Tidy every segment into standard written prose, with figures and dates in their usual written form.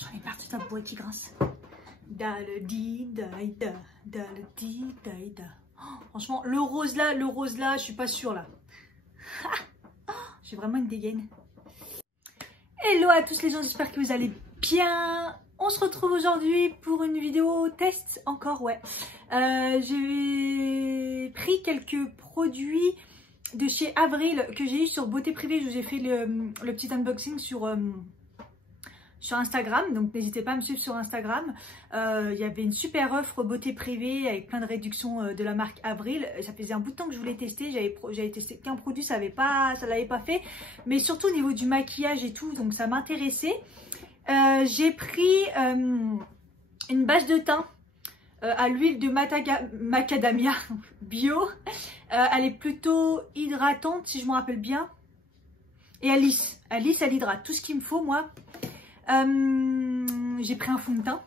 J'en ai marre de ta voix qui grince. Franchement, le rose là, je suis pas sûre là. J'ai vraiment une dégaine. Hello à tous les gens, j'espère que vous allez bien. On se retrouve aujourd'hui pour une vidéo test encore, ouais. J'ai pris quelques produits de chez Avril que j'ai eu sur Beauté Privée. Je vous ai fait le petit unboxing sur Instagram, donc n'hésitez pas à me suivre sur Instagram. Il y avait une super offre Beauté Privée avec plein de réductions de la marque Avril. Ça faisait un bout de temps que je voulais tester. J'avais testé qu'un produit, ça l'avait pas fait, mais surtout au niveau du maquillage et tout, donc ça m'intéressait. J'ai pris une base de teint à l'huile de macadamia bio. Elle est plutôt hydratante si je me rappelle bien, et elle lisse, elle hydrate, tout ce qu'il me faut moi. J'ai pris un fond de teint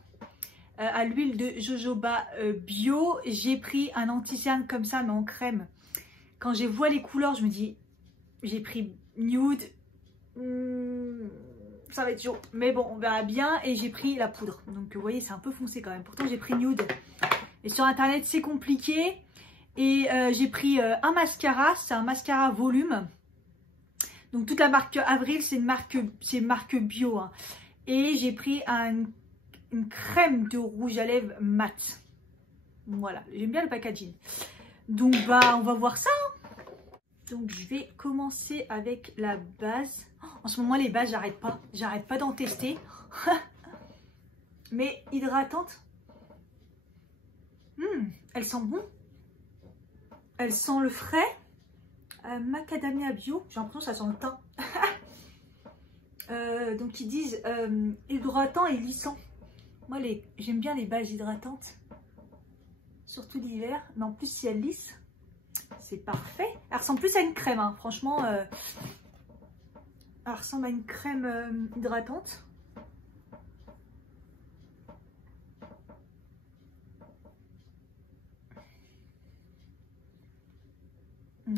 à l'huile de jojoba bio. J'ai pris un anti-cerne comme ça mais en crème. Quand je vois les couleurs je me dis j'ai pris nude, ça va être chaud, mais bon on verra bien. Et j'ai pris la poudre, donc vous voyez c'est un peu foncé quand même, pourtant j'ai pris nude et sur internet c'est compliqué. Et j'ai pris un mascara, c'est un mascara volume, donc toute la marque Avril, c'est une marque bio hein. Et j'ai pris une crème de rouge à lèvres mat. Voilà, j'aime bien le packaging. Donc bah on va voir ça hein. Donc je vais commencer avec la base. En ce moment les bases j'arrête pas d'en tester. Mais hydratante. Elle sent bon. Elle sent le frais. Macadamia bio, j'ai l'impression que ça sent le thym. Donc ils disent hydratant et lissant. Moi j'aime bien les bases hydratantes, surtout l'hiver, mais en plus si elle lisse c'est parfait. Elle ressemble plus à une crème hein. Franchement elle ressemble à une crème hydratante.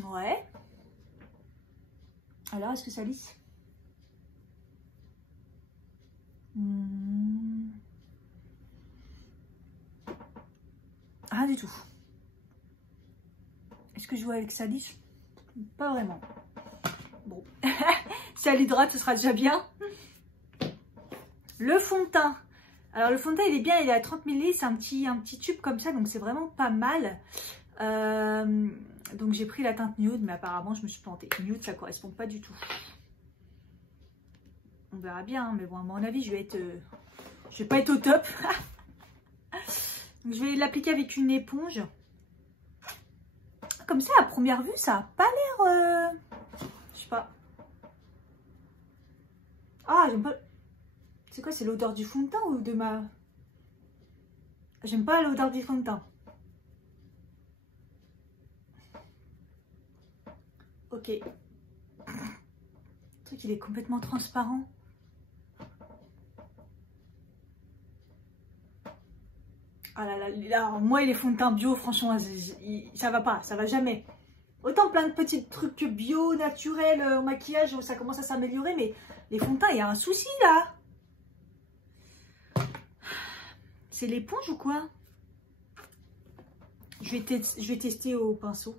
Ouais. Alors est-ce que ça lisse? Rien du tout. Est-ce que je vois avec ça lisse? Pas vraiment. Bon, si elle hydrate, ce sera déjà bien. Le fond de teint. Alors le fond de teint, il est bien, il est à 30 ml, c'est un petit tube comme ça, donc c'est vraiment pas mal. Donc j'ai pris la teinte nude, mais apparemment je me suis plantée. Nude, ça correspond pas du tout. On verra bien, mais bon, à mon avis, je vais pas être au top. Donc, je vais l'appliquer avec une éponge. Comme ça, à première vue, ça a pas l'air... Je sais pas. Ah, j'aime pas... C'est quoi, c'est l'odeur du fond de teint ou de ma... J'aime pas l'odeur du fond de teint. Ok. Le truc, il est complètement transparent. Ah là là, moi et les fonds de teint bio, franchement, ça va pas, ça va jamais. Autant plein de petits trucs bio, naturels, au maquillage, ça commence à s'améliorer, mais les fonds de teint, il y a un souci là. C'est l'éponge ou quoi? Je vais tester au pinceau.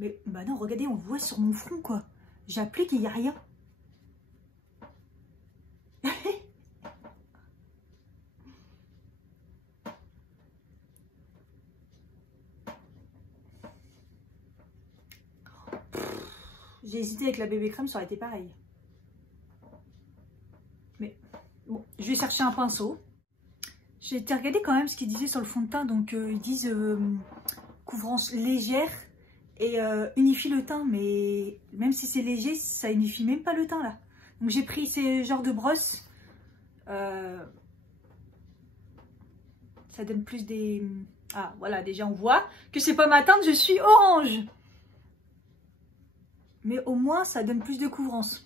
Mais bah non, regardez, on voit sur mon front quoi. J'applique et il n'y a rien. J'ai hésité avec la bébé crème, ça aurait été pareil. Mais bon, je vais chercher un pinceau. J'ai été regarder quand même ce qu'ils disaient sur le fond de teint. Donc ils disent couvrance légère et unifie le teint. Mais même si c'est léger, ça unifie même pas le teint là. Donc j'ai pris ces genres de brosses. Ça donne plus des... Ah voilà, déjà on voit que c'est pas ma teinte, je suis orange. Mais au moins ça donne plus de couvrance.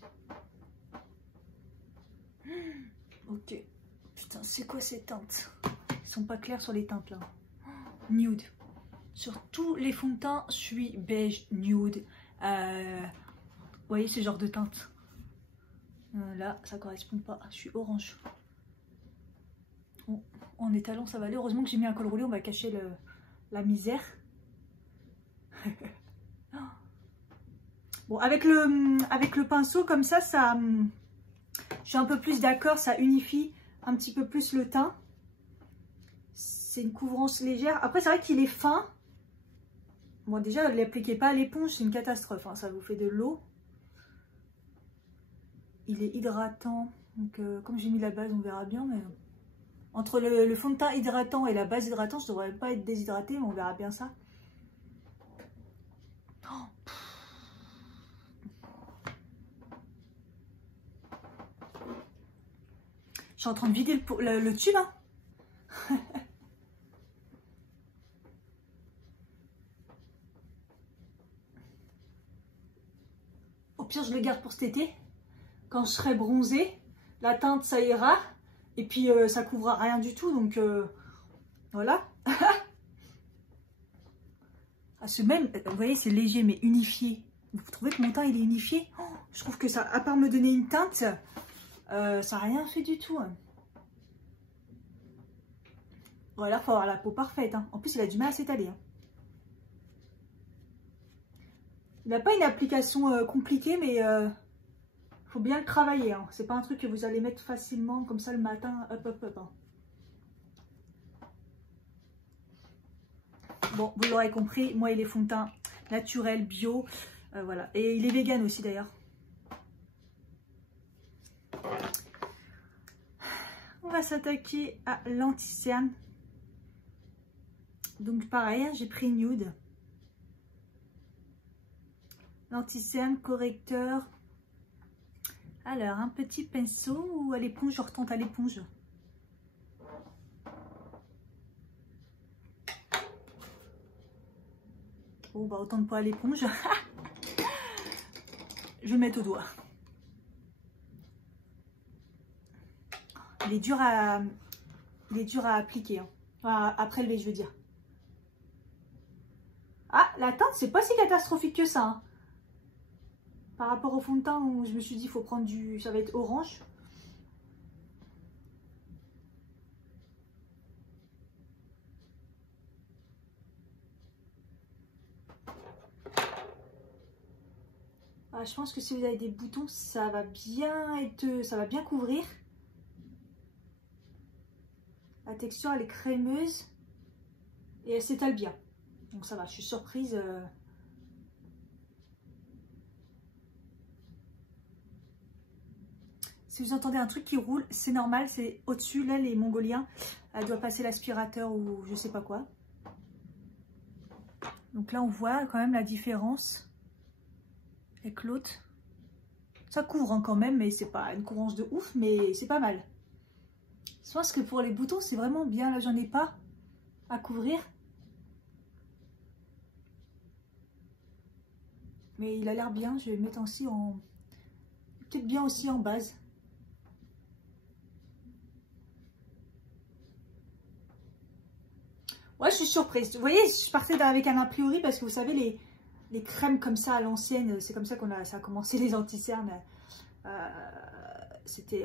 Ok. Putain, c'est quoi ces teintes? Ils sont pas clairs sur les teintes là. Nude. Sur tous les fonds de teint, je suis beige, nude. Vous voyez ce genre de teinte. Là, ça correspond pas. Je suis orange. Bon, en étalon, ça va aller. Heureusement que j'ai mis un col roulé, on va cacher la misère. Bon, avec le pinceau, comme ça, je suis un peu plus d'accord, ça unifie un petit peu plus le teint. C'est une couvrance légère. Après, c'est vrai qu'il est fin. Bon, déjà, ne l'appliquez pas à l'éponge, c'est une catastrophe, hein, ça vous fait de l'eau. Il est hydratant. Donc, comme j'ai mis la base, on verra bien. Mais entre le fond de teint hydratant et la base hydratante, je ne devrais pas être déshydratée, mais on verra bien ça. Je suis en train de vider le tube. Hein. Au pire, je le garde pour cet été. Quand je serai bronzée, la teinte, ça ira. Et puis, ça couvrira rien du tout. Donc, voilà. Ah, vous voyez, c'est léger, mais unifié. Vous trouvez que mon teint, il est unifié? Oh, je trouve que ça, à part me donner une teinte, ça n'a rien fait du tout. Hein. Voilà, il faut avoir la peau parfaite. Hein. En plus, il a du mal à s'étaler. Hein. Il n'a pas une application compliquée, mais faut bien le travailler. Hein. C'est pas un truc que vous allez mettre facilement comme ça le matin. Hop, hop, hop. Hein. Bon, vous l'aurez compris, moi, il est fond de teint naturel, bio. Voilà. Et il est vegan aussi, d'ailleurs. On va s'attaquer à l'anti-cerne. Donc, pareil, hein, j'ai pris nude. L'anti-cerne, correcteur. Alors, un petit pinceau ou à l'éponge, je retente à l'éponge. Bon, bah, autant de pas à l'éponge. Je vais le mettre au doigt. Il est dur à appliquer. Hein. Enfin, à prélever, je veux dire. Ah, la teinte, c'est pas si catastrophique que ça. Hein. Par rapport au fond de teint où je me suis dit, il faut prendre ça va être orange. Ah, je pense que si vous avez des boutons, ça va bien couvrir. La texture, elle est crémeuse et elle s'étale bien. Donc ça va, je suis surprise. Si vous entendez un truc qui roule, c'est normal, c'est au-dessus, là, les Mongoliens. Elle doit passer l'aspirateur ou je sais pas quoi. Donc là, on voit quand même la différence avec l'autre. Ça couvre hein, quand même, mais c'est pas une couvrance de ouf, mais c'est pas mal. Je pense que pour les boutons, c'est vraiment bien. Là, j'en ai pas à couvrir. Mais il a l'air bien. Je vais le mettre aussi en... peut-être bien aussi en base. Ouais, je suis surprise. Vous voyez, je partais avec un a priori parce que vous savez, les crèmes comme ça à l'ancienne, c'est comme ça ça a commencé les anti-cernes. C'était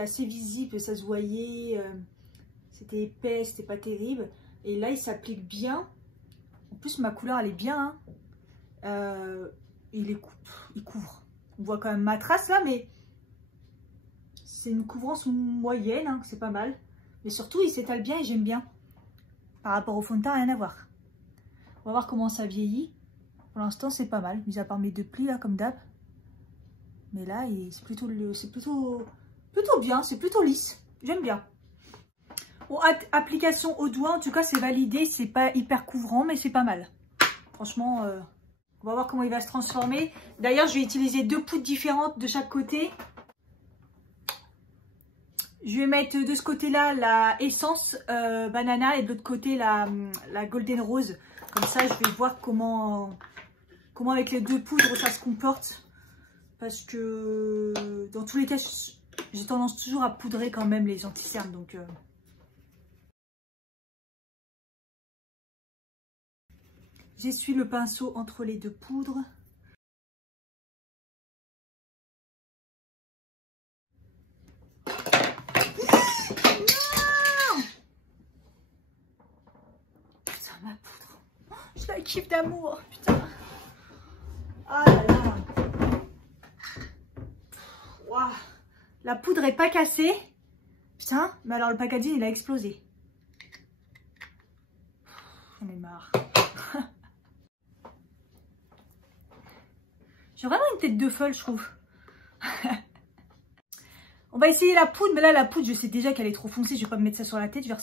assez visible, ça se voyait, c'était épais, c'était pas terrible. Et là, il s'applique bien. En plus, ma couleur, elle est bien. Hein. Il couvre. On voit quand même ma trace là, mais c'est une couvrance moyenne, hein, c'est pas mal. Mais surtout, il s'étale bien et j'aime bien. Par rapport au fond de teint, rien à voir. On va voir comment ça vieillit. Pour l'instant, c'est pas mal, mis à part mes deux plis là, comme d'hab. Mais là, c'est plutôt bien, c'est plutôt lisse. J'aime bien. Bon, application au doigt, en tout cas, c'est validé. C'est pas hyper couvrant, mais c'est pas mal. Franchement, on va voir comment il va se transformer. D'ailleurs, je vais utiliser deux poudres différentes de chaque côté. Je vais mettre de ce côté-là la essence banana et de l'autre côté la golden rose. Comme ça, je vais voir comment avec les deux poudres ça se comporte. Parce que dans tous les cas, j'ai tendance toujours à poudrer quand même les anti-cernes. Donc, j'essuie le pinceau entre les deux poudres. kiff d'amour, putain. Ah là là. Wow. La poudre est pas cassée. Putain, mais alors le packaging il a explosé. J'en ai marre. J'ai vraiment une tête de folle, je trouve. On va essayer la poudre, mais là la poudre je sais déjà qu'elle est trop foncée. Je vais pas me mettre ça sur la tête, je vais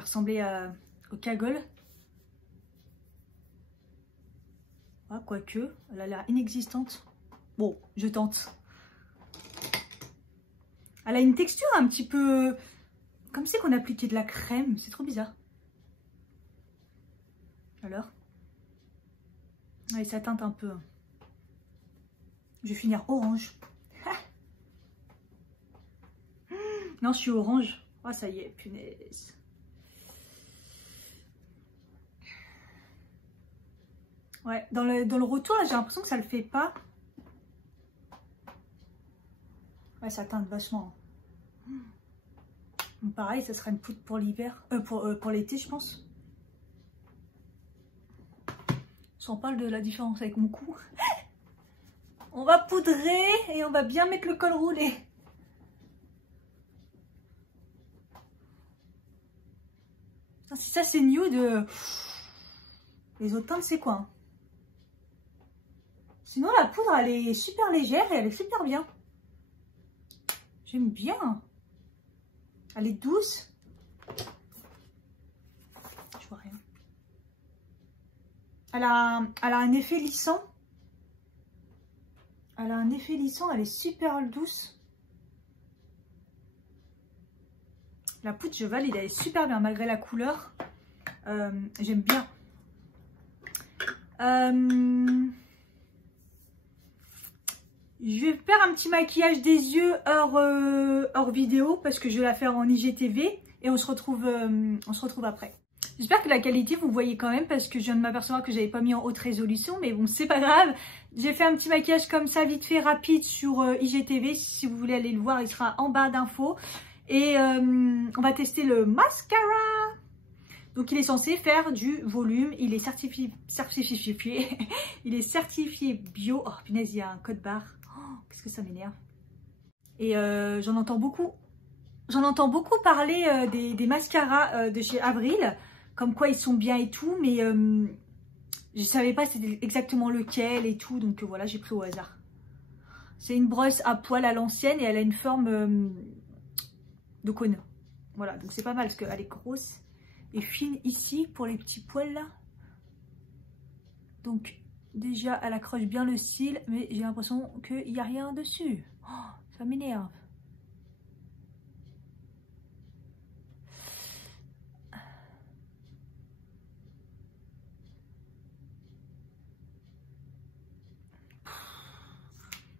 ressembler au cagole. Ah, quoique, elle a l'air inexistante. Bon, je tente. Elle a une texture un petit peu... comme si on appliquait de la crème. C'est trop bizarre. Alors? Allez, ça teinte un peu. Je vais finir orange. Non, je suis orange. Oh, ça y est, punaise. Ouais, dans le retour, là, j'ai l'impression que ça le fait pas. Ouais, ça teinte vachement. Pareil, ça serait une poudre pour l'hiver. Pour l'été, je pense. J'en parle de la différence avec mon cou. On va poudrer et on va bien mettre le col roulé. Si ça c'est nude, les autres teintes c'est quoi hein? Sinon la poudre elle est super légère et elle est super bien. J'aime bien. Elle est douce. Je vois rien. Elle a un effet lissant. Elle a un effet lissant, elle est super douce. La poudre, je valide, elle est super bien malgré la couleur. J'aime bien. Je vais faire un petit maquillage des yeux hors vidéo parce que je vais la faire en IGTV et on se retrouve après. J'espère que la qualité vous voyez quand même parce que je viens de m'apercevoir que j'avais pas mis en haute résolution, mais bon c'est pas grave. J'ai fait un petit maquillage comme ça vite fait rapide sur IGTV. Si vous voulez aller le voir, il sera en barre d'infos. Et on va tester le mascara. Donc il est censé faire du volume. Il est certifié il est certifié bio. Oh punaise, il y a un code barre. Oh, qu'est-ce que ça m'énerve. Et j'en entends beaucoup. J'en entends beaucoup parler des mascaras de chez Avril. Comme quoi ils sont bien et tout. Mais je savais pas c'était exactement lequel et tout. Donc voilà, j'ai pris au hasard. C'est une brosse à poils à l'ancienne et elle a une forme... de cône. Voilà, donc c'est pas mal parce qu'elle est grosse et fine ici pour les petits poils là. Donc déjà elle accroche bien le cil, mais j'ai l'impression qu'il n'y a rien dessus. Oh, ça m'énerve.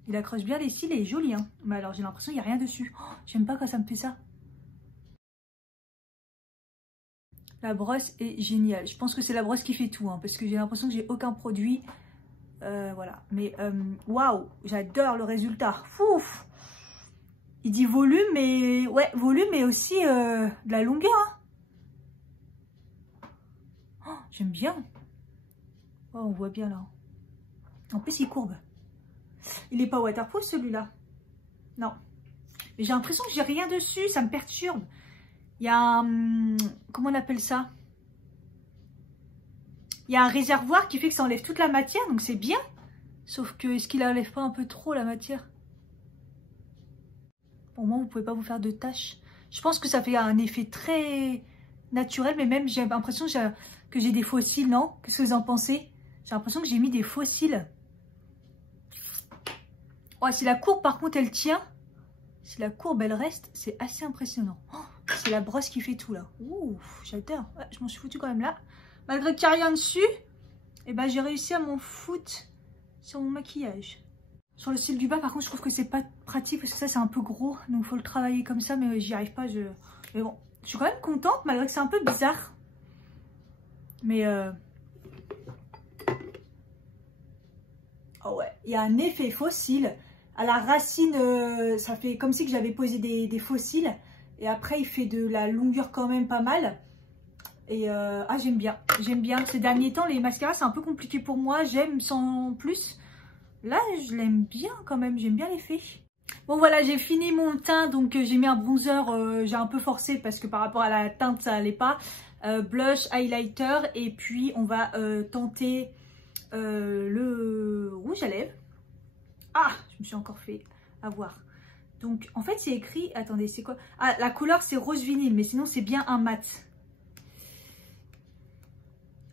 Il accroche bien les cils et est joli hein. Mais alors j'ai l'impression qu'il n'y a rien dessus. Oh, j'aime pas quand ça me fait ça. La brosse est géniale. Je pense que c'est la brosse qui fait tout hein, parce que j'ai l'impression que j'ai aucun produit. Voilà. Mais waouh, j'adore le résultat. Ouf. Il dit volume, mais ouais, volume et aussi de la longueur. Hein. Oh, j'aime bien. Oh, on voit bien là. En plus, il courbe. Il n'est pas waterproof celui-là. Non. Mais j'ai l'impression que j'ai rien dessus. Ça me perturbe. Il y a un... comment on appelle ça? Il y a un réservoir qui fait que ça enlève toute la matière. Donc c'est bien. Sauf que est-ce qu'il enlève pas un peu trop la matière? Au moins vous pouvez pas vous faire de taches. Je pense que ça fait un effet très naturel. Mais même j'ai l'impression que j'ai des faux cils. Non? Qu'est-ce que vous en pensez? J'ai l'impression que j'ai mis des faux cils. Oh, si la courbe par contre elle tient. Si la courbe elle reste. C'est assez impressionnant. Oh, c'est la brosse qui fait tout là. Ouh, j'adore. Ouais, je m'en suis foutu quand même là. Malgré qu'il n'y a rien dessus. Et ben j'ai réussi à m'en foutre sur mon maquillage. Sur le cil du bas par contre je trouve que c'est pas pratique. Parce que ça c'est un peu gros. Donc il faut le travailler comme ça. Mais j'y arrive pas. Mais bon. Je suis quand même contente. Malgré que c'est un peu bizarre. Mais oh ouais. Il y a un effet faux cils. À la racine, ça fait comme si que j'avais posé des faux cils. Et après, il fait de la longueur quand même pas mal. Et j'aime bien. J'aime bien. Ces derniers temps, les mascaras, c'est un peu compliqué pour moi. J'aime sans plus. Là, je l'aime bien quand même. J'aime bien l'effet. Bon voilà, j'ai fini mon teint. Donc j'ai mis un bronzer. J'ai un peu forcé parce que par rapport à la teinte, ça allait pas. Blush, highlighter. Et puis, on va tenter le rouge à lèvres. Ah, je me suis encore fait avoir. Donc, en fait, c'est écrit... Attendez, c'est quoi? Ah, la couleur, c'est rose vinyle. Mais sinon, c'est bien un mat.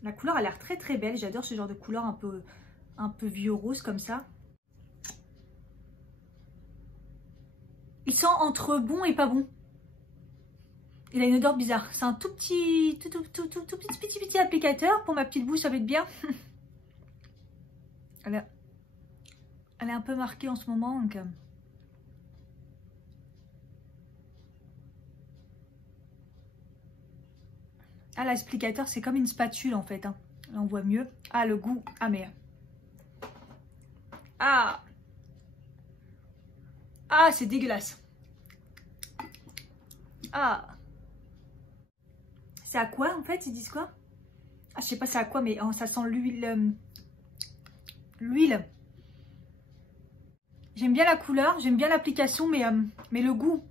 La couleur a l'air très très belle. J'adore ce genre de couleur un peu vieux rose comme ça. Il sent entre bon et pas bon. Il a une odeur bizarre. C'est un tout petit applicateur. Pour ma petite bouche, ça va être bien. Elle est un peu marquée en ce moment. Donc... Ah, l'applicateur, c'est comme une spatule en fait. Hein. Là, on voit mieux. Ah, le goût amer. Ah, c'est dégueulasse. Ah. C'est à quoi en fait? Ils disent quoi? Ah, je sais pas c'est à quoi, mais ça sent l'huile. L'huile. J'aime bien la couleur, j'aime bien l'application, mais le goût.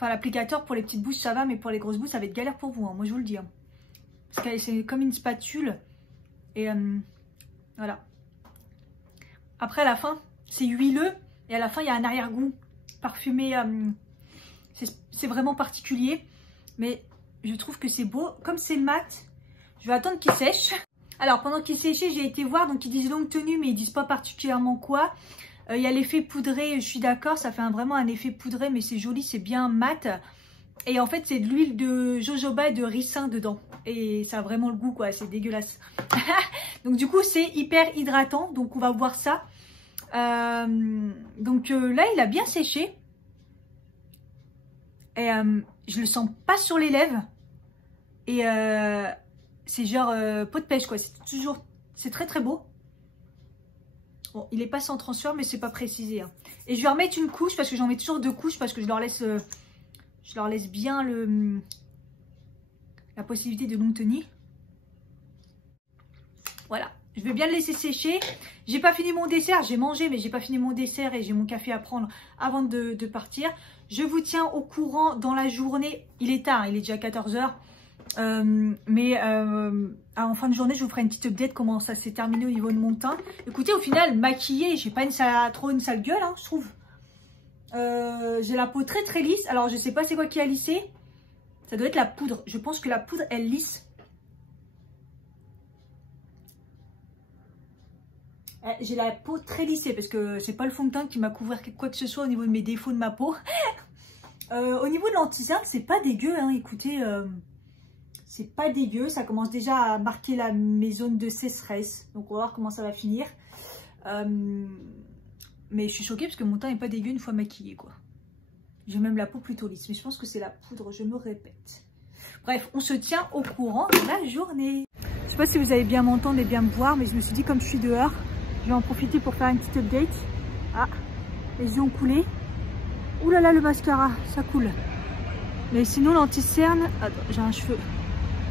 Enfin, l'applicateur pour les petites bouches, ça va, mais pour les grosses bouches, ça va être galère pour vous. Hein, moi, je vous le dis. Hein. Parce que c'est comme une spatule. Et voilà. Après, à la fin, c'est huileux. Et à la fin, il y a un arrière-goût parfumé. C'est vraiment particulier. Mais je trouve que c'est beau. Comme c'est mat, je vais attendre qu'il sèche. Alors, pendant qu'il séchait, j'ai été voir. Donc, ils disent longue tenue, mais ils disent pas particulièrement quoi. Il y a l'effet poudré, je suis d'accord, ça fait vraiment un effet poudré, mais c'est joli, c'est bien mat. Et en fait, c'est de l'huile de jojoba et de ricin dedans. Et ça a vraiment le goût, quoi, c'est dégueulasse. Donc du coup, c'est hyper hydratant, donc on va voir ça. Donc là, il a bien séché. Et je le sens pas sur les lèvres. Et c'est genre peau de pêche, quoi. C'est très très beau. Bon, il est pas sans transfert, mais c'est pas précisé. Hein. Et je vais remettre une couche parce que j'en mets toujours 2 couches parce que je leur laisse bien la possibilité de longue tenue. Voilà, je vais bien le laisser sécher. J'ai pas fini mon dessert, j'ai mangé, mais j'ai pas fini mon dessert et j'ai mon café à prendre avant de partir. Je vous tiens au courant dans la journée. Il est tard, il est déjà 14 h. En fin de journée, je vous ferai une petite update comment ça s'est terminé au niveau de mon teint. Écoutez, au final, maquillée, j'ai pas trop une sale gueule, hein, je trouve. J'ai la peau très très lisse. Alors, je sais pas c'est quoi qui a lissé. Ça doit être la poudre. Je pense que la poudre, elle lisse. J'ai la peau très lissée parce que c'est pas le fond de teint qui m'a couvert quoi que ce soit au niveau de mes défauts de ma peau. Au niveau de l'anti-cernes, c'est pas dégueu, hein, écoutez. C'est pas dégueu, ça commence déjà à marquer mes zones de sécheresse. Donc on va voir comment ça va finir. Mais je suis choquée parce que mon teint n'est pas dégueu une fois maquillé, quoi. J'ai même la peau plutôt lisse. Mais je pense que c'est la poudre, je me répète. Bref, on se tient au courant de la journée. Je sais pas si vous allez bien m'entendre et bien me voir, mais je me suis dit comme je suis dehors, je vais en profiter pour faire une petite update. Ah, les yeux ont coulé. Ouh là là, le mascara, ça coule. Mais sinon l'anti-cerne... Attends, j'ai un cheveu...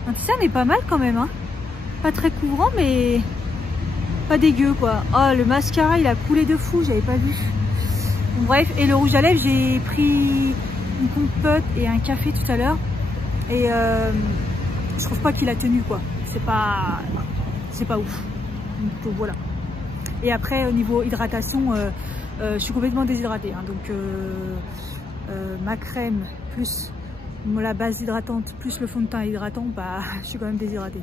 L'anti-cerne est pas mal quand même, hein. Pas très couvrant, mais pas dégueu, quoi. Oh, le mascara, il a coulé de fou, j'avais pas vu. Bon, bref, et le rouge à lèvres, j'ai pris une compote et un café tout à l'heure. Et je trouve pas qu'il a tenu, quoi. C'est pas ouf. Donc voilà. Et après, au niveau hydratation, je suis complètement déshydratée. Hein. Donc ma crème plus la base hydratante plus le fond de teint hydratant, bah, je suis quand même déshydratée.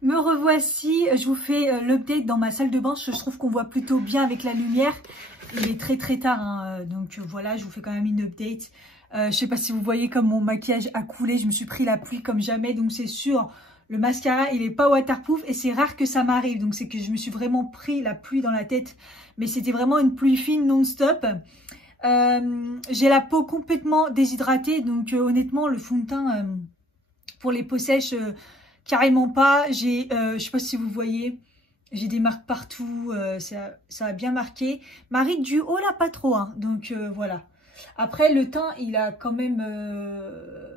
Me revoici, je vous fais l'update dans ma salle de bain. Je trouve qu'on voit plutôt bien avec la lumière. Il est très tard, hein, donc voilà, je vous fais quand même une update. Je sais pas si vous voyez comme mon maquillage a coulé, je me suis pris la pluie comme jamais. Donc c'est sûr, le mascara il est pas waterproof et c'est rare que ça m'arrive. Donc c'est que je me suis vraiment pris la pluie dans la tête. Mais c'était vraiment une pluie fine non-stop. J'ai la peau complètement déshydratée. Donc honnêtement, le fond de teint pour les peaux sèches... carrément pas, j'ai, je sais pas si vous voyez, j'ai des marques partout, ça a bien marqué. Marie du haut là pas trop, hein, donc voilà. Après le teint il a quand même,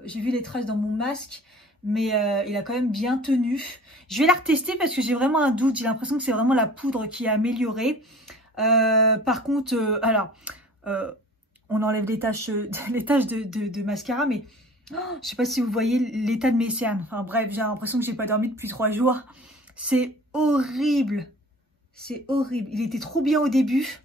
j'ai vu les traces dans mon masque, mais il a quand même bien tenu. Je vais la retester parce que j'ai vraiment un doute, j'ai l'impression que c'est vraiment la poudre qui a amélioré. Par contre, alors, on enlève les taches de mascara, mais... Oh, je sais pas si vous voyez l'état de mes cernes. Enfin bref, j'ai l'impression que j'ai pas dormi depuis 3 jours. C'est horrible. C'est horrible. Il était trop bien au début.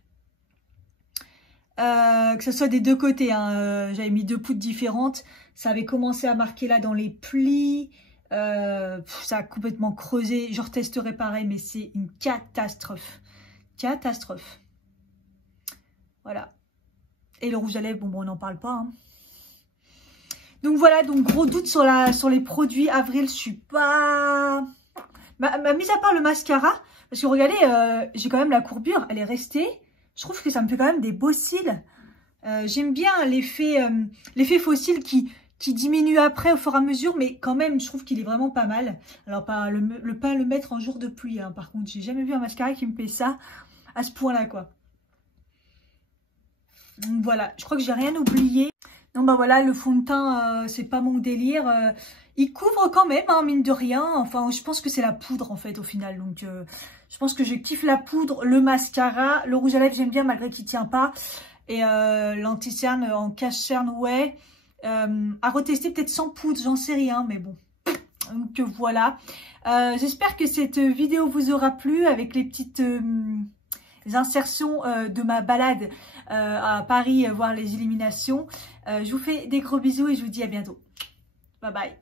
Que ce soit des deux côtés. Hein. J'avais mis 2 poudres différentes. Ça avait commencé à marquer là dans les plis. Ça a complètement creusé. Je retesterai pareil, mais c'est une catastrophe. Catastrophe. Voilà. Et le rouge à lèvres, bon on n'en parle pas. Hein. Donc voilà, donc gros doute sur les produits Avril, je suis pas... mis à part le mascara, parce que regardez, j'ai quand même la courbure, elle est restée. Je trouve que ça me fait quand même des beaux cils. J'aime bien l'effet fossile qui diminue après au fur et à mesure, mais quand même, je trouve qu'il est vraiment pas mal. Alors, pas le mettre en jour de pluie, hein. Par contre, j'ai jamais vu un mascara qui me fait ça à ce point-là, quoi. Donc voilà, je crois que j'ai rien oublié. Donc bah voilà, le fond de teint, c'est pas mon délire. Il couvre quand même, hein, mine de rien. Enfin, je pense que c'est la poudre en fait au final. Donc je pense que je kiffe la poudre, le mascara, le rouge à lèvres j'aime bien malgré qu'il tient pas. Et l'anti-cerne en cache-cerne, ouais. À retester peut-être sans poudre, j'en sais rien, mais bon. Donc voilà. J'espère que cette vidéo vous aura plu avec les petites... insertions de ma balade à Paris, voir les illuminations. Je vous fais des gros bisous et je vous dis à bientôt. Bye bye.